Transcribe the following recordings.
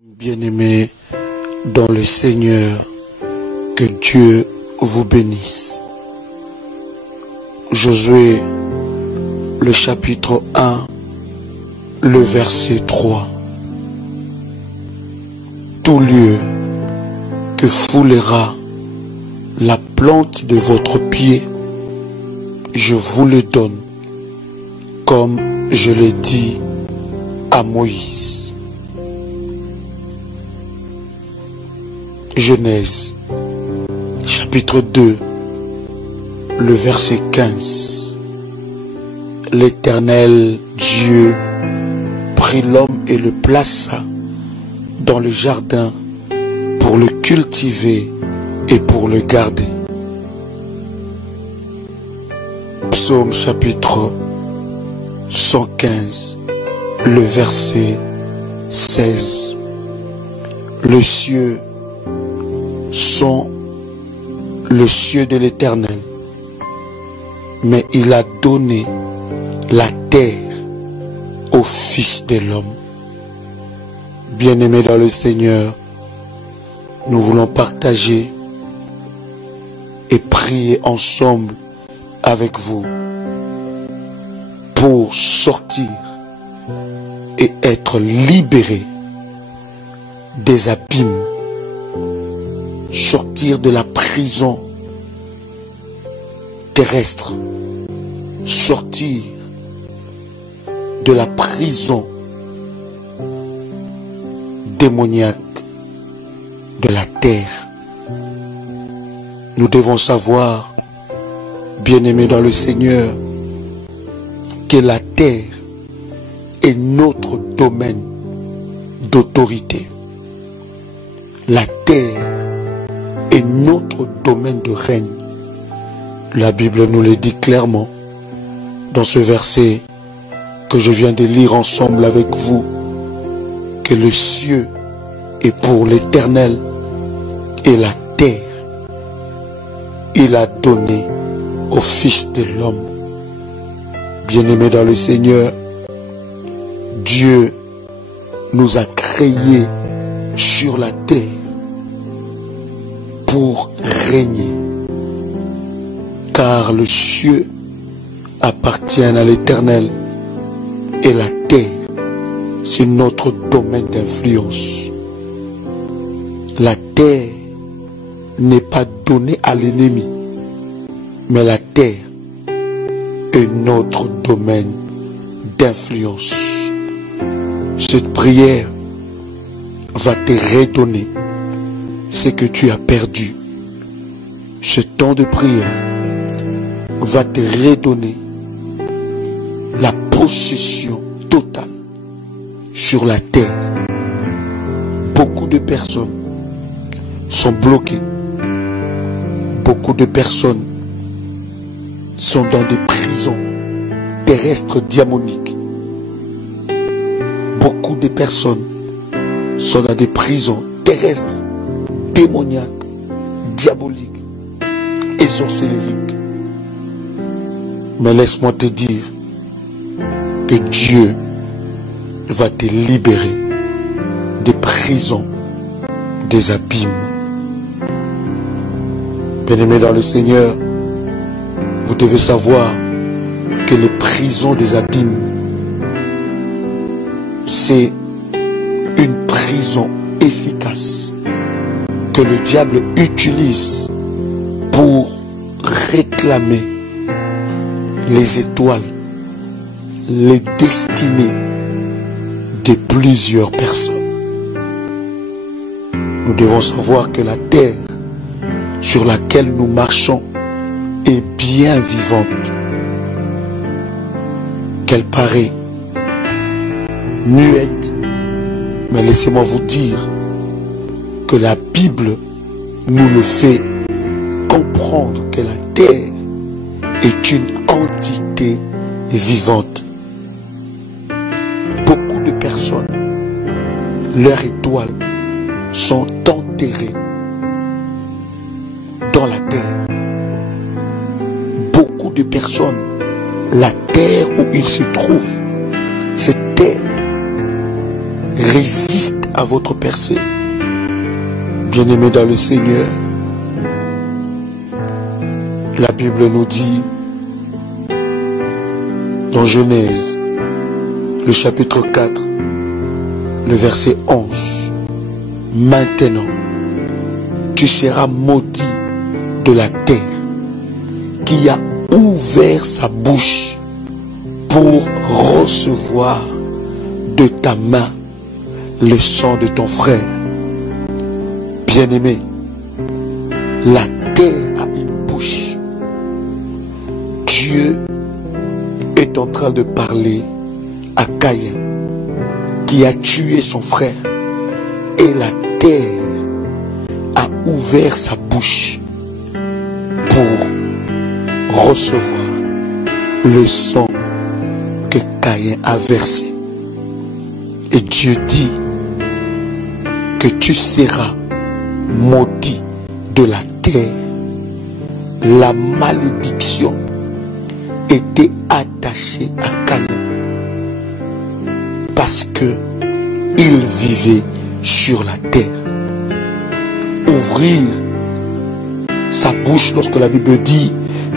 Bien-aimés dans le Seigneur, que Dieu vous bénisse. Josué, le chapitre 1, le verset 3. Tout lieu que foulera la plante de votre pied, je vous le donne, comme je l'ai dit à Moïse. Genèse, chapitre 2, le verset 15. L'Éternel Dieu prit l'homme et le plaça dans le jardin pour le cultiver et pour le garder. Psaume chapitre 115, le verset 16. Les cieux sont le cieux de l'Éternel, mais il a donné la terre au Fils de l'homme. Bien-aimés dans le Seigneur, nous voulons partager et prier ensemble avec vous pour sortir et être libérés des abîmes, sortir de la prison terrestre, sortir de la prison démoniaque de la terre. Nous devons savoir, bien-aimés dans le Seigneur, que la terre est notre domaine d'autorité. La terre est notre domaine de règne. La Bible nous le dit clairement dans ce verset que je viens de lire ensemble avec vous, que le ciel est pour l'Éternel et la terre il a donné au Fils de l'homme. Bien-aimés dans le Seigneur, Dieu nous a créés sur la terre pour régner, car le ciel appartient à l'Éternel et la terre, c'est notre domaine d'influence. La terre n'est pas donnée à l'ennemi, mais la terre est notre domaine d'influence. Cette prière va te redonner ce que tu as perdu. Ce temps de prière va te redonner la possession totale sur la terre. Beaucoup de personnes sont bloquées. Beaucoup de personnes sont dans des prisons terrestres diaboliques. Beaucoup de personnes sont dans des prisons terrestres démoniaques, diaboliques et sorcelleries. Mais laisse-moi te dire que Dieu va te libérer des prisons, des abîmes. Bien-aimés dans le Seigneur, vous devez savoir que les prisons des abîmes, c'est une prison efficace que le diable utilise pour réclamer les étoiles, les destinées de plusieurs personnes. Nous devons savoir que la terre sur laquelle nous marchons est bien vivante, qu'elle paraît muette, mais laissez-moi vous dire que la Bible nous le fait comprendre que la terre est une entité vivante. Beaucoup de personnes, leurs étoiles sont enterrées dans la terre. Beaucoup de personnes, la terre où ils se trouvent, cette terre résiste à votre percée. Bien-aimés dans le Seigneur, la Bible nous dit dans Genèse, le chapitre 4, le verset 11, maintenant, tu seras maudit de la terre qui a ouvert sa bouche pour recevoir de ta main le sang de ton frère. Bien-aimé, la terre a une bouche. Dieu est en train de parler à Caïn qui a tué son frère, et la terre a ouvert sa bouche pour recevoir le sang que Caïn a versé. Et Dieu dit que tu seras maudit de la terre. La malédiction était attachée à Caïn parce que il vivait sur la terre. Ouvrir sa bouche, lorsque la Bible dit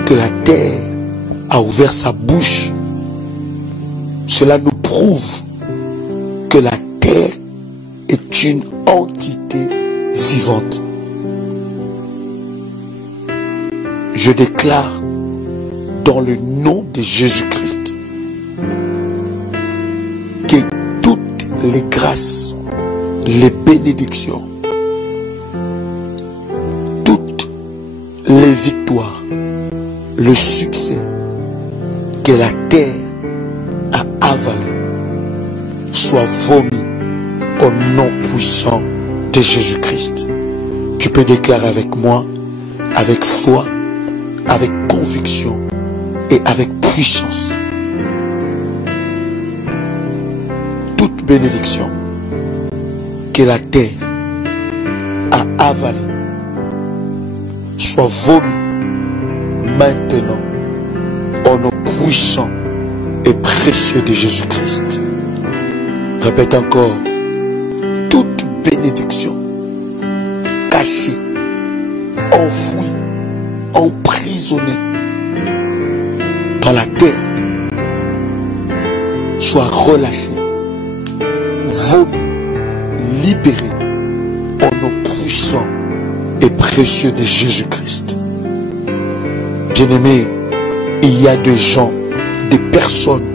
que la terre a ouvert sa bouche, cela nous prouve que la terre est une entité vivante. Je déclare dans le nom de Jésus-Christ que toutes les grâces, les bénédictions, toutes les victoires, le succès que la terre a avalé soit vomi au nom puissant de Jésus-Christ. Tu peux déclarer avec moi, avec foi, avec conviction et avec puissance. Toute bénédiction que la terre a avalée soit vomi maintenant au nom puissant et précieux de Jésus-Christ. Répète encore, toute bénédiction cachée, enfouie, emprisonnée dans la terre soit relâchée, vomi, libérée au nom puissant et précieux de Jésus-Christ. Bien-aimés, il y a des gens, des personnes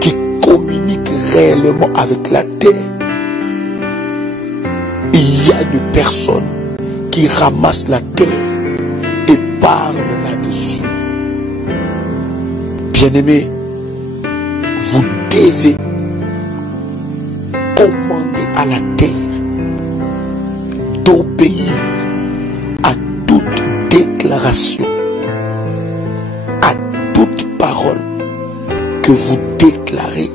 qui communiquent réellement avec la terre. Il y a des personnes qui ramassent la terre et parlent là-dessus. Bien-aimés, vous devez commander à la terre d'obéir à toute déclaration, à toute parole que vous déclarez,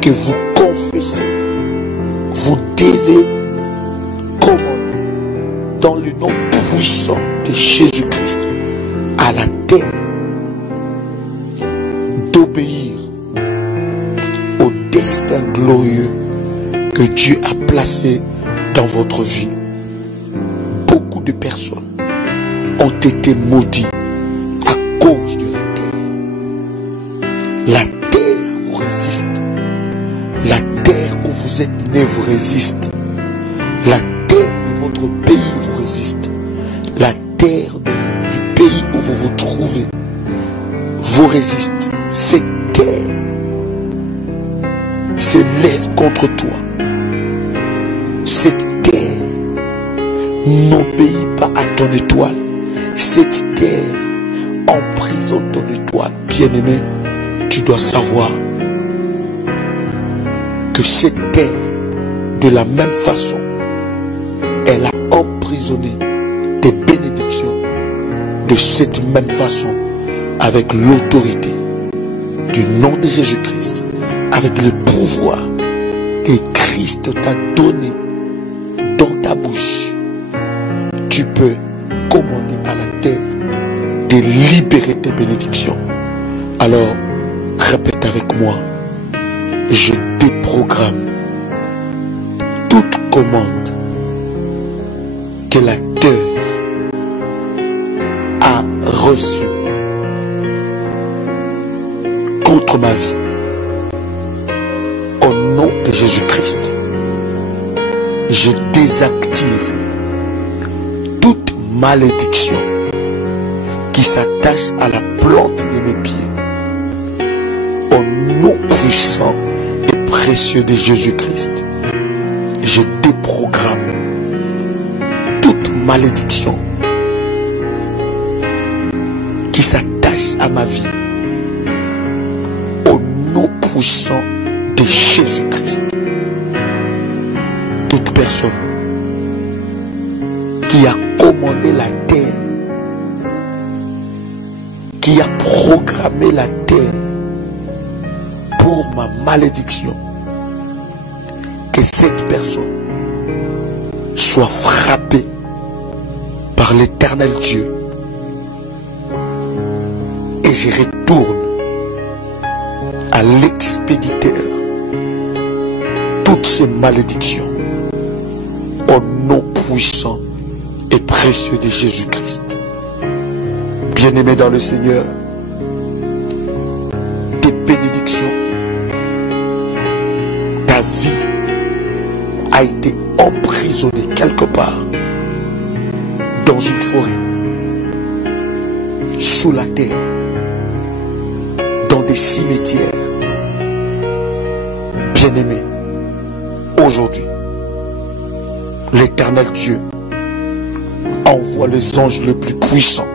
que vous confessez. Vous devez commander dans le nom puissant de Jésus-Christ à la terre d'obéir au destin glorieux que Dieu a placé dans votre vie. Beaucoup de personnes ont été maudites à cause de la terre. La terre vous résiste. La terre où vous êtes né vous résiste. La terre de votre pays vous résiste. La terre du pays où vous vous trouvez vous résiste. Cette terre s'élève contre toi. Cette terre n'obéit pas à ton étoile. Cette terre emprisonne ton étoile. Bien-aimé, tu dois savoir que cette terre, de la même façon, elle a emprisonné tes bénédictions de cette même façon, avec l'autorité du nom de Jésus-Christ, avec le pouvoir que Christ t'a donné dans ta bouche. Tu peux commander à la terre de libérer tes bénédictions. Alors, répète avec moi, je déprogramme toute commande que la terre a reçue contre ma vie, au nom de Jésus-Christ, je désactive toute malédiction qui s'attache à la plante de mes pieds. Au nom puissant et précieux de Jésus-Christ, je déprogramme toute malédiction qui s'attache à ma vie. Au nom puissant de Jésus-Christ, toute personne qui a commandé la terre, qui a programmé la terre pour ma malédiction, que cette personne soit frappée par l'Éternel Dieu, et je retourne à l'expéditeur toutes ces malédictions au nom puissant et précieux de Jésus-Christ. Bien-aimé dans le Seigneur, tes bénédictions, ta vie a été emprisonnée quelque part dans une forêt, sous la terre, dans des cimetières. Bien-aimé, aujourd'hui, l'Éternel Dieu envoie les anges les plus puissants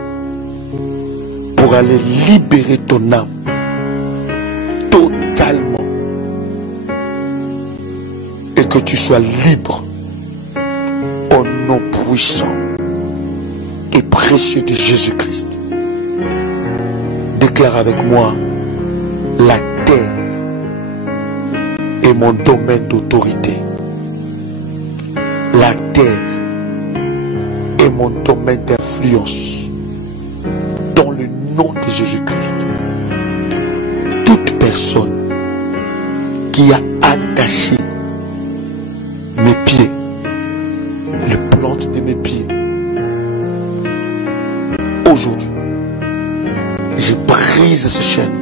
pour aller libérer ton âme totalement, et que tu sois libre au nom puissant et précieux de Jésus-Christ. Déclare avec moi: la terre est mon domaine d'autorité. La terre est mon domaine d'influence. Dans le nom de Jésus-Christ, toute personne qui a attaché mes pieds, les plantes de mes pieds, aujourd'hui, je brise ces chaînes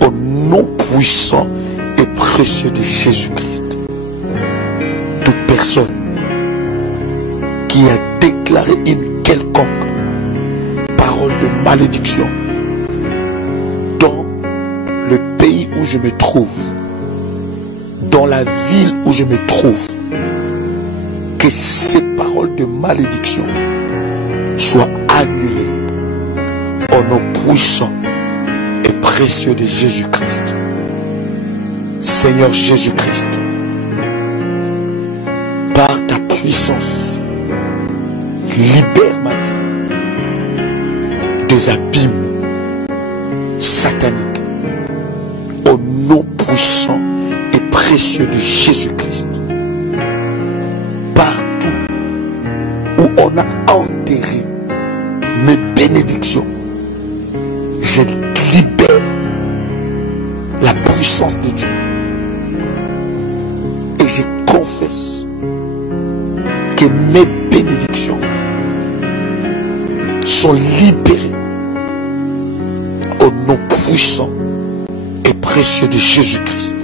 au nom puissant et précieux de Jésus-Christ. Toute personne qui a déclaré une quelconque parole de malédiction dans le pays où je me trouve, dans la ville où je me trouve, que ces paroles de malédiction soient annulées au nom puissant et précieux de Jésus-Christ. Seigneur Jésus-Christ, par ta puissance, libère ma vie des abîmes sataniques au nom puissant et précieux de Jésus-Christ. Partout où on a enterré mes bénédictions, je libère la puissance de Dieu et je confesse que mes bénédictions sont libérées au nom puissant et précieux de Jésus-Christ.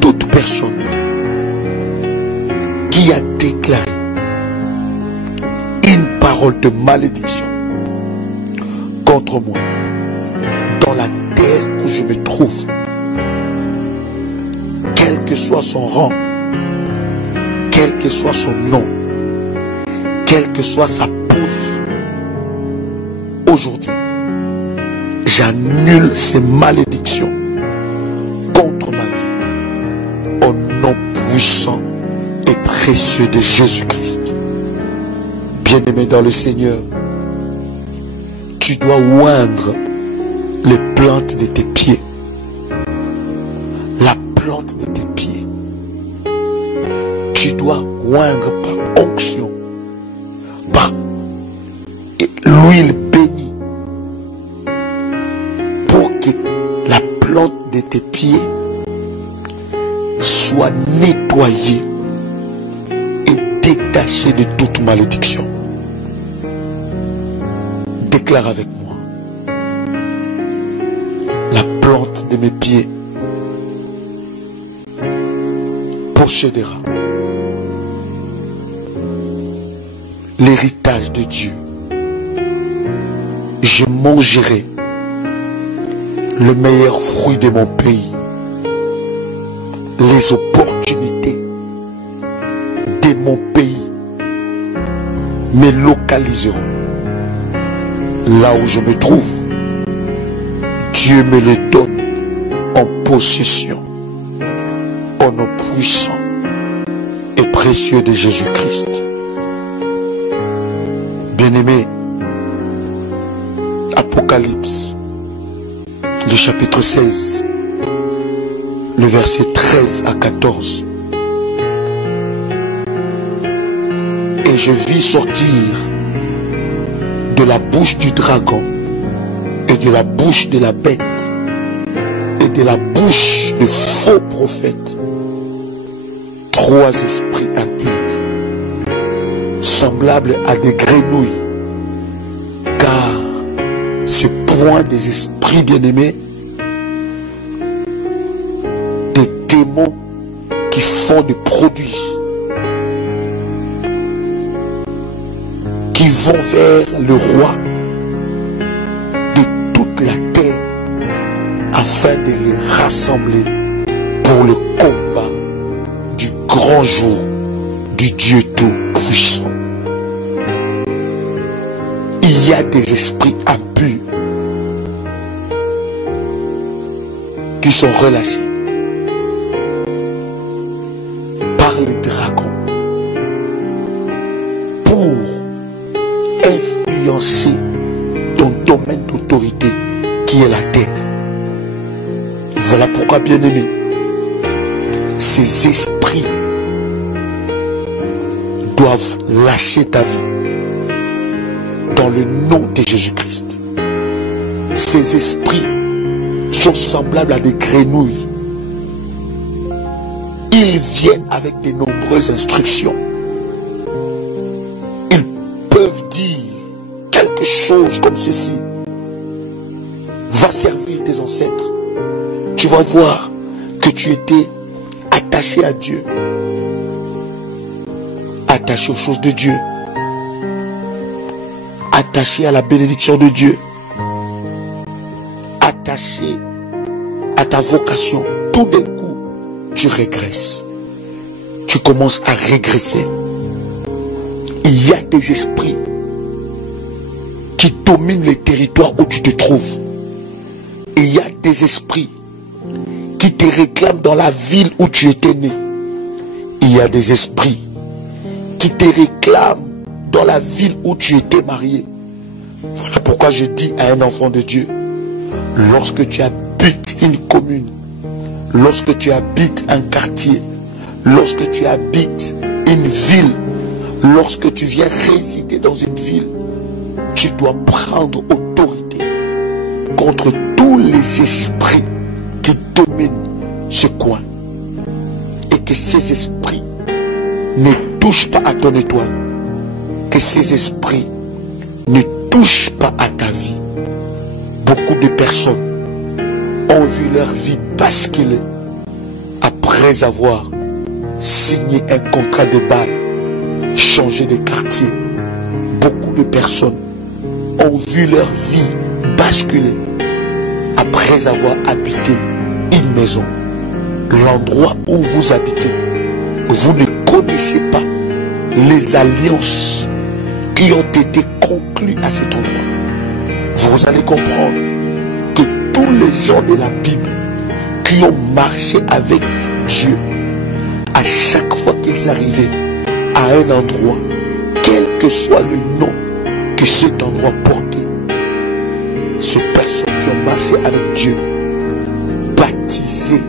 Toute personne qui a déclaré une parole de malédiction contre moi dans la terre où je me trouve, quel que soit son rang, quel que soit son nom, quelle que soit sa position, aujourd'hui, j'annule ces malédictions contre ma vie au nom puissant et précieux de Jésus-Christ. Bien-aimé dans le Seigneur, tu dois oindre les plantes de tes pieds. La plante de tes pieds. Tu dois oindre par onction, par l'huile bénie, pour que la plante de tes pieds soient nettoyés et détachés de toute malédiction. Déclare avec moi. La plante de mes pieds possédera l'héritage de Dieu. Je mangerai le meilleur fruit de mon pays. Les opportunités de mon pays me localiseront. Là où je me trouve, Dieu me le donne en possession, au nom puissant et précieux de Jésus-Christ. Bien-aimé, Apocalypse, le chapitre 16, le verset 13 à 14. Et je vis sortir de la bouche du dragon et de la bouche de la bête et de la bouche de faux prophètes 3 esprits impurs, semblables à des grenouilles, car ce point des esprits bien-aimés, des démons qui font des produits, qui vont vers le roi de toute la terre afin de les rassembler pour le combat du grand jour du Dieu Tout-Puissant. Il y a des esprits impurs qui sont relâchés par les dragons pour influencer ton domaine d'autorité qui est la terre. Voilà pourquoi, bien-aimé, ces esprits doivent lâcher ta vie dans le nom de Jésus-Christ. Ces esprits sont semblables à des grenouilles. Ils viennent avec de nombreuses instructions. Ils peuvent dire quelque chose comme ceci. Va servir tes ancêtres. Tu vas voir que tu étais attaché à Dieu, attaché aux choses de Dieu, attaché à la bénédiction de Dieu, attaché à ta vocation. Tout d'un coup, tu régresses. Tu commences à régresser. Il y a des esprits qui dominent les territoires où tu te trouves. Il y a des esprits qui te réclament dans la ville où tu étais né. Il y a des esprits qui te réclament dans la ville où tu étais marié. Voilà pourquoi je dis à un enfant de Dieu, lorsque tu habites une commune, lorsque tu habites un quartier, lorsque tu habites une ville, lorsque tu viens résider dans une ville, tu dois prendre autorité contre tous les esprits qui dominent ce coin. Et que ces esprits ne touchent pas à ton étoile. Que ces esprits ne touchent pas à ta vie. Beaucoup de personnes ont vu leur vie basculer après avoir signé un contrat de bail, changé de quartier. Beaucoup de personnes ont vu leur vie basculer après avoir habité une maison. L'endroit où vous habitez, vous ne connaissez pas les alliances qui ont été conclues à cet endroit. Vous allez comprendre que tous les gens de la Bible qui ont marché avec Dieu, à chaque fois qu'ils arrivaient à un endroit, quel que soit le nom que cet endroit portait, ces personnes qui ont marché avec Dieu baptisaient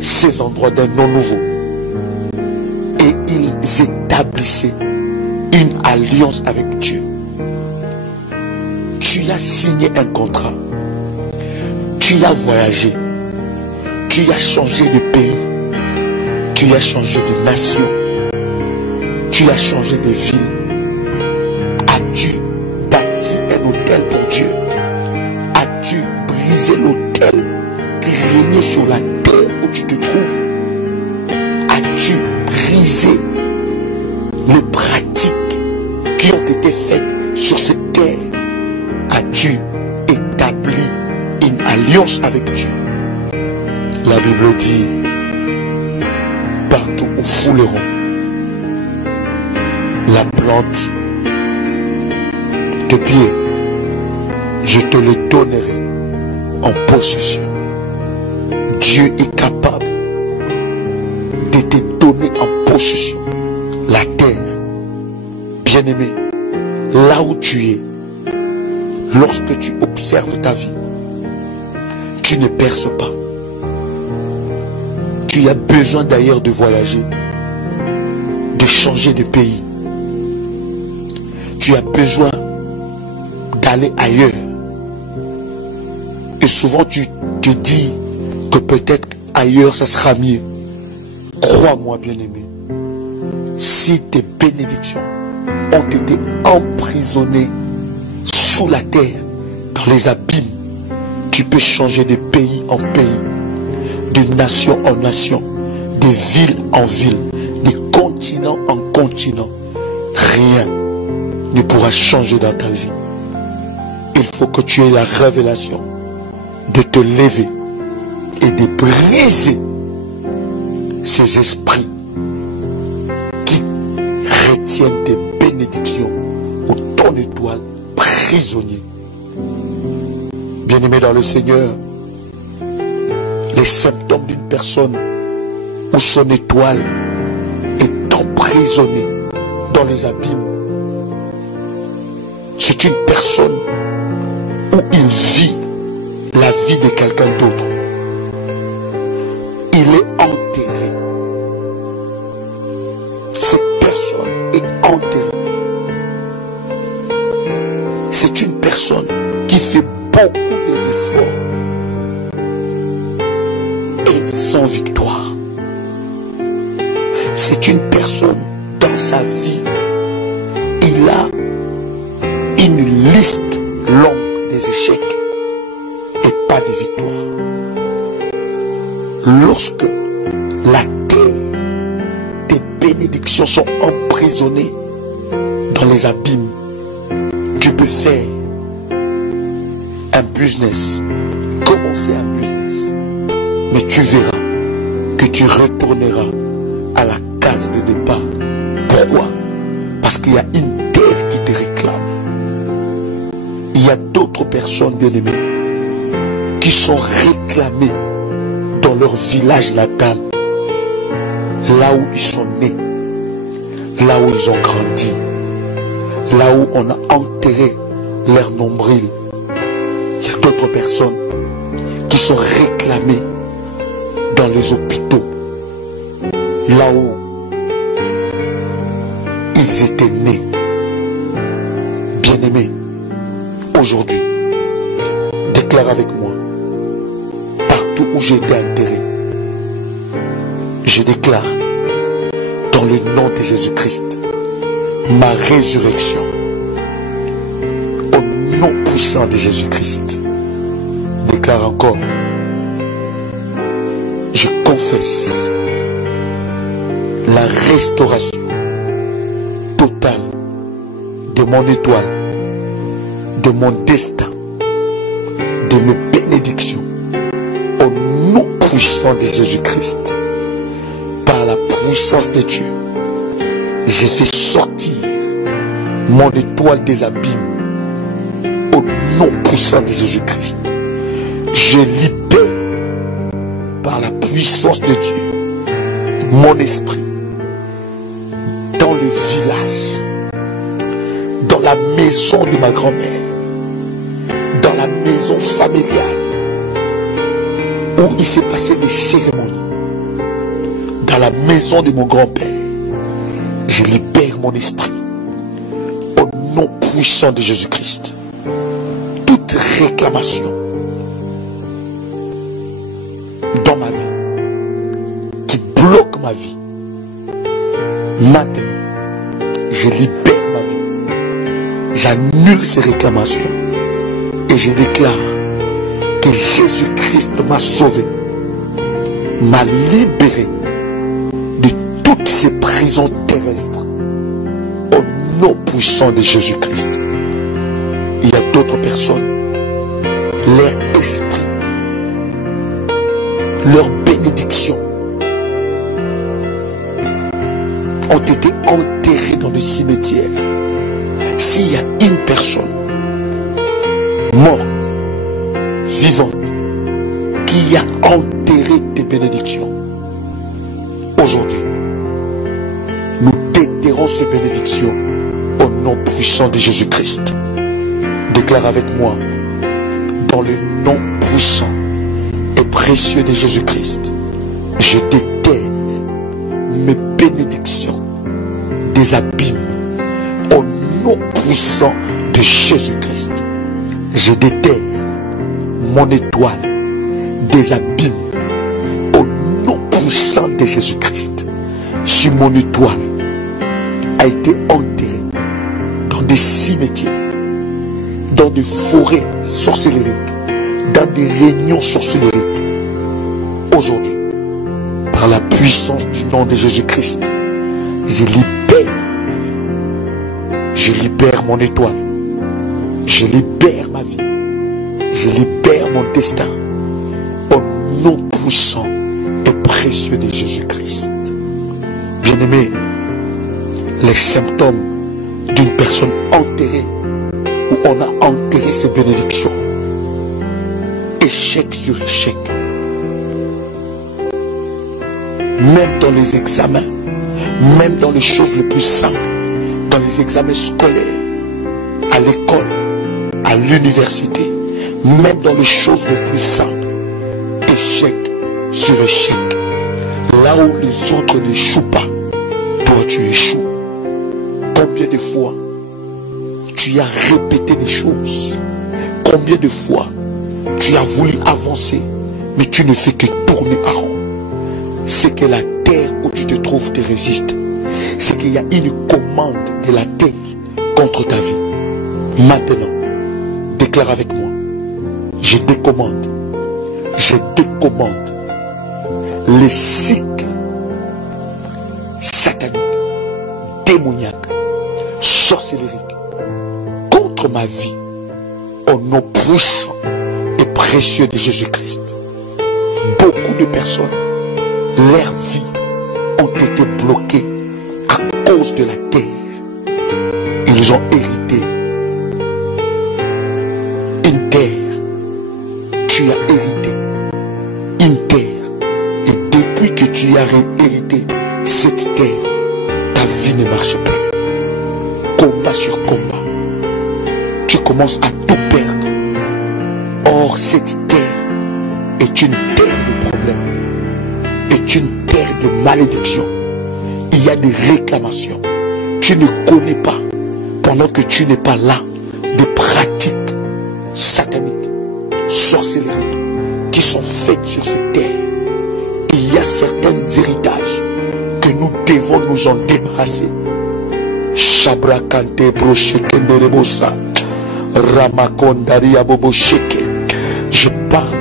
ces endroits d'un nom nouveau et ils établissaient une alliance avec Dieu. Tu as signé un contrat, tu as voyagé, tu as changé de pays, Tu as changé de nation. Tu as changé de ville. As-tu bâti un hôtel pour Dieu? As-tu brisé l'hôtel qui régnait sur la terre où tu te trouves? As-tu brisé les pratiques qui ont été faites sur cette terre? As-tu établi une alliance avec Dieu? La Bible dit, partout où fouleront la plante de pied, je te le donnerai en possession. Dieu est capable de te donner en possession la terre. Bien-aimé, là où tu es, lorsque tu observes ta vie, tu ne perces pas. Tu as besoin d'ailleurs de voyager, de changer de pays. Tu as besoin d'aller ailleurs. Et souvent tu te dis que peut-être ailleurs ça sera mieux. Crois-moi, bien-aimé, si tes bénédictions ont été emprisonnées sous la terre, dans les abîmes, tu peux changer de pays en pays, de nation en nation, de ville en ville, de continent en continent. Rien ne pourra changer dans ta vie. Il faut que tu aies la révélation de te lever et de briser ces esprits qui retiennent tes bénédictions ou ton étoile prisonnier. Bien-aimé dans le Seigneur, les symptômes d'une personne où son étoile est emprisonnée dans les abîmes, c'est une personne où il vit la vie de quelqu'un d'autre. Il est enterré. Cette personne est enterrée. C'est une personne qui fait beaucoup d'efforts et sans victoire. C'est une personne dans sa vie, il a une liste longue des échecs et pas de victoire. Lorsque la terre des bénédictions sont emprisonnées dans les abîmes, tu peux faire un business, commencer un business, mais tu verras que tu retourneras à la case de départ. Pourquoi? Parce qu'il y a une terre qui te réclame. Il y a d'autres personnes, bien-aimées, qui sont réclamées dans leur village natal, là où ils sont nés, là où ils ont grandi, là où on a enterré leur nombril. Il y a d'autres personnes qui sont réclamées dans les hôpitaux, là où ils étaient nés. Bien-aimés, aujourd'hui, déclare avec moi, partout où j'ai été enterré, je déclare dans le nom de Jésus-Christ ma résurrection. Au nom puissant de Jésus-Christ, déclare encore, je confesse la restauration totale de mon étoile, de mon destin, de mes bénédictions, au nom puissant de Jésus-Christ. Par la puissance de Dieu, j'ai fait sortir mon étoile des abîmes, au nom puissant de Jésus-Christ. Je libère par la puissance de Dieu mon esprit dans le village, dans la maison de ma grand-mère, dans la maison familiale où il s'est passé des cérémonies, dans la maison de mon grand-père. Je libère mon esprit au nom puissant de Jésus-Christ. Toute réclamation dans ma vie qui bloque ma vie. Maintenant, je libère ma vie. J'annule ces réclamations. Et je déclare que Jésus-Christ m'a sauvé, m'a libéré de toutes ces prisons terrestres. Au nom puissant de Jésus-Christ. Il y a d'autres personnes, leur esprit, leur bénédiction ont été enterrés dans des cimetières. S'il y a une personne morte, vivante, qui a enterré tes bénédictions, aujourd'hui, nous déterrons ces bénédictions au nom puissant de Jésus-Christ. Déclare avec moi, dans le nom puissant et précieux de Jésus-Christ, je déterre mes bénédictions des abîmes au nom puissant de Jésus-Christ. Je déterre mon étoile des abîmes au nom puissant de Jésus-Christ. Si mon étoile a été enterrée dans des cimetières, dans des forêts sorcellériques, dans des réunions sorcellériques, aujourd'hui, par la puissance du nom de Jésus-Christ, je libère mon étoile, je libère ma vie, je libère mon destin, au nom puissant et précieux de Jésus-Christ. Bien-aimé, les symptômes d'une personne enterrée, où on a enterré ses bénédictions, échec sur échec, même dans les examens, même dans les choses les plus simples, dans les examens scolaires, à l'école, à l'université, même dans les choses les plus simples, échec sur échec. Là où les autres n'échouent pas, toi tu échoues. Combien de fois tu as répété des choses? Combien de fois tu as voulu avancer, mais tu ne fais que tourner à rond? C'est que la terre où tu te trouves te résiste. C'est qu'il y a une commande de la terre contre ta vie. Maintenant, déclare avec moi, je décommande les cycles sataniques, démoniaques, sorcellériques contre ma vie au nom puissant et précieux de Jésus-Christ. Beaucoup de personnes, leurs vies ont été bloquées à cause de la terre. Ils ont hérité une terre. Tu as hérité une terre. Et depuis que tu as hérité cette terre, ta vie ne marche plus. Combat sur combat. Tu commences à tout perdre. Or, cette terre est une terre de problèmes, est une terre de malédiction. Il y a des réclamations. Tu ne connais pas, pendant que tu n'es pas là, des pratiques sataniques, sorcellériques, qui sont faites sur cette terre. Il y a certains héritages que nous devons nous en débarrasser. Shabrakante brosheke nerebosa. Ramakondaria bobo sheke. Je parle,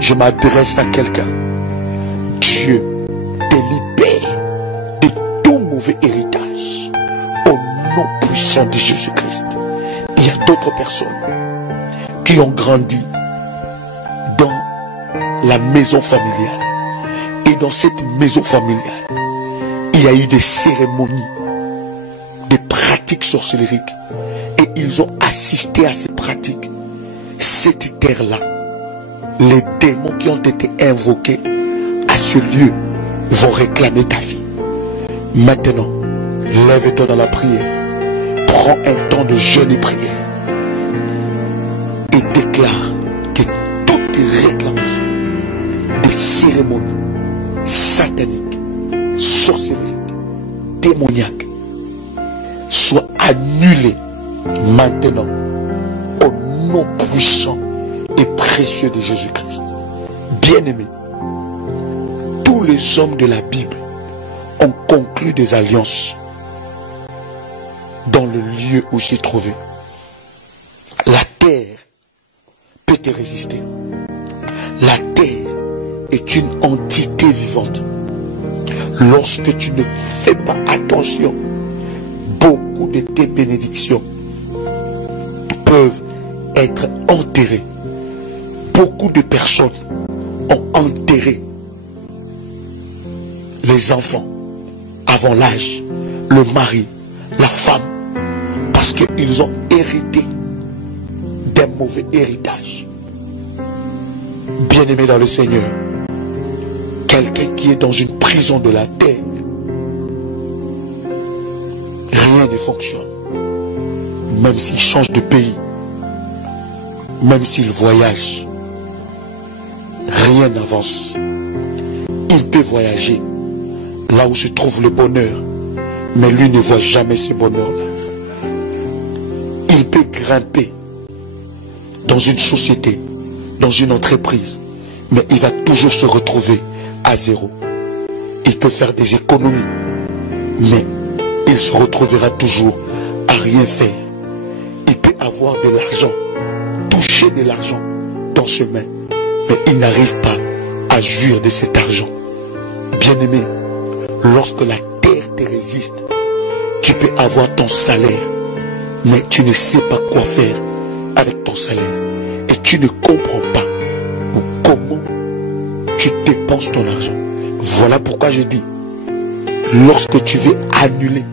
je m'adresse à quelqu'un. Dieu te libère de tout mauvais héritage au nom puissant de Jésus-Christ. Il y a d'autres personnes qui ont grandi dans la maison familiale. Et dans cette maison familiale, il y a eu des cérémonies, des pratiques sorcellériques. Et ils ont assisté à ces pratiques. Cette terre-là, les démons qui ont été invoqués à ce lieu vont réclamer ta vie. Maintenant, lève-toi dans la prière. Prends un temps de jeûne et prière. Et déclare que toutes tes réclamations, des cérémonies sataniques, sorcellériques, démoniaques, soient annulées maintenant au nom puissant et précieux de Jésus-Christ. Bien-aimés, tous les hommes de la Bible conclu des alliances dans le lieu où j'ai trouvé. La terre peut te résister. La terre est une entité vivante. Lorsque tu ne fais pas attention, beaucoup de tes bénédictions peuvent être enterrées. Beaucoup de personnes ont enterré les enfants avant l'âge, le mari, la femme, parce qu'ils ont hérité d'un mauvais héritage. Bien-aimé dans le Seigneur, quelqu'un qui est dans une prison de la terre, rien ne fonctionne. Même s'il change de pays, même s'il voyage, rien n'avance. Il peut voyager là où se trouve le bonheur, mais lui ne voit jamais ce bonheur-là. Il peut grimper dans une société, dans une entreprise, mais il va toujours se retrouver à zéro. Il peut faire des économies, mais il se retrouvera toujours à rien faire. Il peut avoir de l'argent, toucher de l'argent dans ses mains, mais il n'arrive pas à jouir de cet argent. Bien-aimé, lorsque la terre te résiste, tu peux avoir ton salaire, mais tu ne sais pas quoi faire avec ton salaire. Et tu ne comprends pas comment tu dépenses ton argent. Voilà pourquoi je dis, lorsque tu veux annuler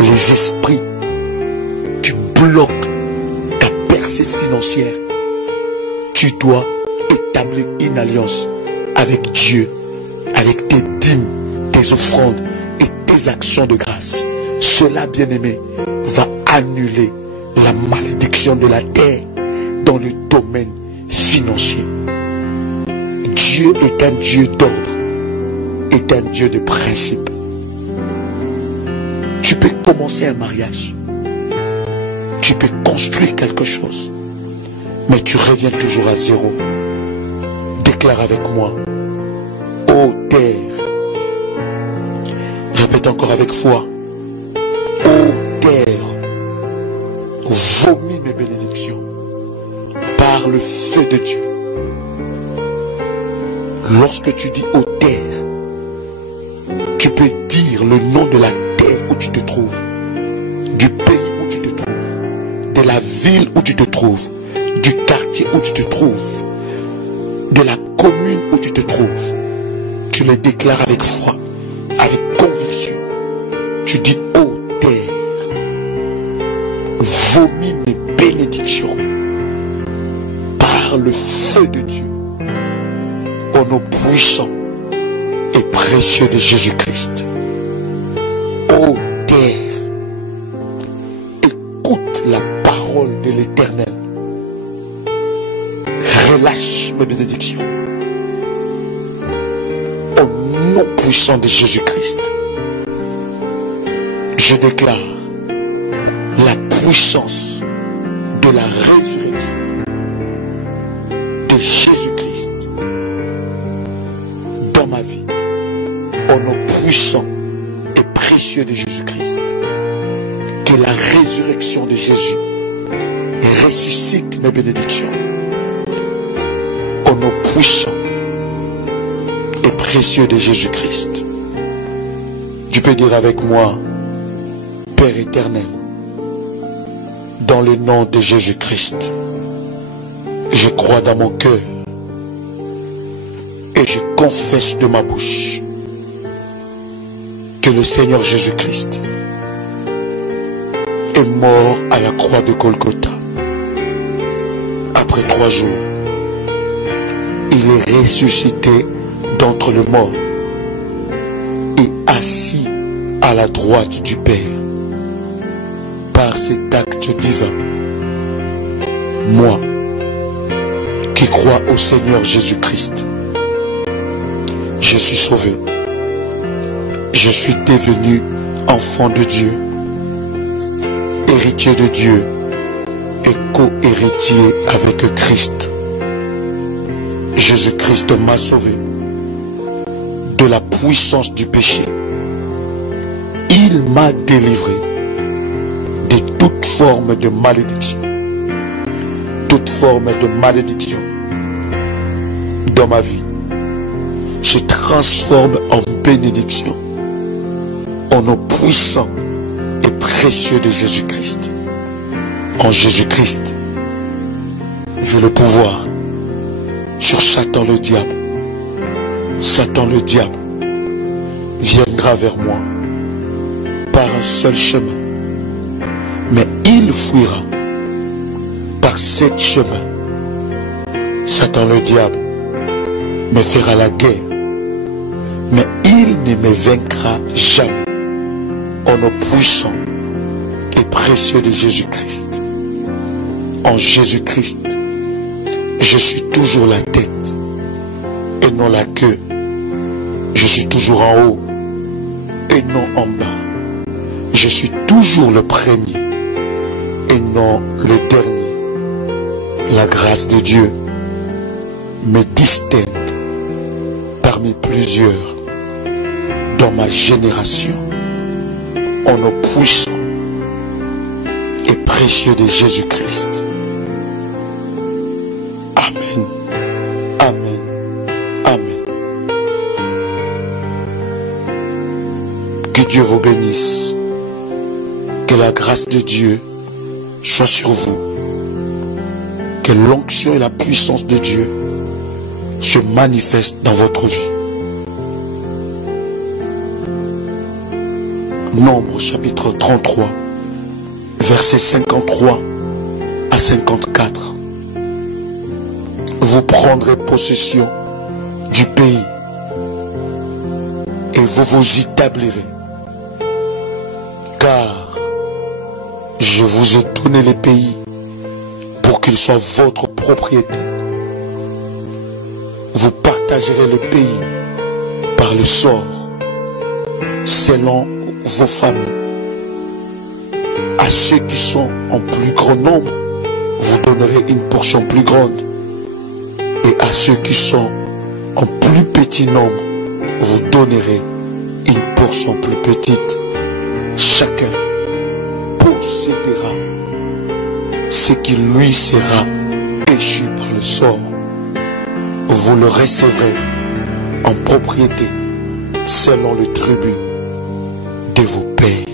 les esprits qui bloquent ta percée financière, tu dois établir une alliance avec Dieu, avec tes dîmes, tes offrandes et tes actions de grâce. Cela, bien-aimé, va annuler la malédiction de la terre dans le domaine financier. Dieu est un Dieu d'ordre, est un Dieu de principe. Tu peux commencer un mariage, tu peux construire quelque chose, mais tu reviens toujours à zéro. Déclare avec moi: ô terre, répète encore avec foi: ô terre, vomis mes bénédictions par le feu de Dieu. Lorsque tu dis ô terre, tu peux dire le nom de la terre où tu te trouves, du pays où tu te trouves, de la ville où tu te trouves, du quartier où tu te trouves, de la commune où tu te trouves. Tu le déclares avec foi, avec conviction. Tu dis: ô terre, vomis mes bénédictions par le feu de Dieu, au nom puissant et précieux de Jésus-Christ. Ô terre, écoute la parole de l'Éternel. Relâche mes bénédictions. Au nom puissant de Jésus-Christ, je déclare la puissance de la résurrection de Jésus-Christ dans ma vie. Au nom puissant et précieux de Jésus-Christ, que la résurrection de Jésus ressuscite mes bénédictions. Au nom puissant et précieux de Jésus-Christ. Tu peux dire avec moi: Père éternel, dans le nom de Jésus-Christ, je crois dans mon cœur et je confesse de ma bouche que le Seigneur Jésus-Christ est mort à la croix de Golgotha. Après 3 jours, il est ressuscité d'entre les morts et assis à la droite du Père. Par cet acte divin, moi qui crois au Seigneur Jésus-Christ, je suis sauvé. Je suis devenu enfant de Dieu, héritier de Dieu et co-héritier avec Christ. Jésus-Christ m'a sauvé de la puissance du péché Il m'a délivré de toute forme de malédiction. Toute forme de malédiction dans ma vie, je transforme en bénédiction au nom puissant et précieux de Jésus-Christ. En Jésus-Christ, j'ai le pouvoir sur Satan le diable. Satan le diable viendra vers moi par un seul chemin, mais il fuira par 7 chemins. Satan le diable me fera la guerre, mais il ne me vaincra jamais. Au nom puissant et précieux de Jésus-Christ. En Jésus-Christ, je suis toujours la tête et non la queue. Je suis toujours en haut et non en bas. Je suis toujours le premier et non le dernier. La grâce de Dieu me distingue parmi plusieurs dans ma génération. Au nom puissant et précieux de Jésus-Christ. Amen. Amen. Amen. Que Dieu vous bénisse. Que la grâce de Dieu soit sur vous. Que l'onction et la puissance de Dieu se manifestent dans votre vie. Nombre chapitre 33, versets 53 à 54. Vous prendrez possession du pays et vous vous y établirez. Car je vous ai donné les pays pour qu'ils soient votre propriété. Vous partagerez le pays par le sort, selon vos familles. À ceux qui sont en plus grand nombre, vous donnerez une portion plus grande. Et à ceux qui sont en plus petit nombre, vous donnerez une portion plus petite. Chacun possédera ce qui lui sera péchu par le sort. Vous le recevrez en propriété selon le tribut de vos pères.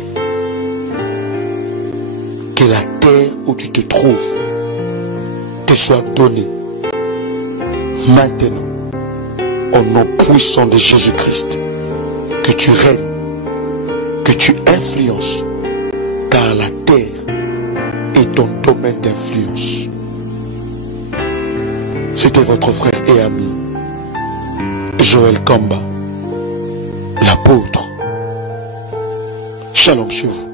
Que la terre où tu te trouves te soit donnée maintenant au nom puissant de Jésus-Christ. Que tu règnes, que tu influences, car la terre est ton domaine d'influence. C'était votre frère et ami Joël Kamba, l'apôtre. Shalom chez vous.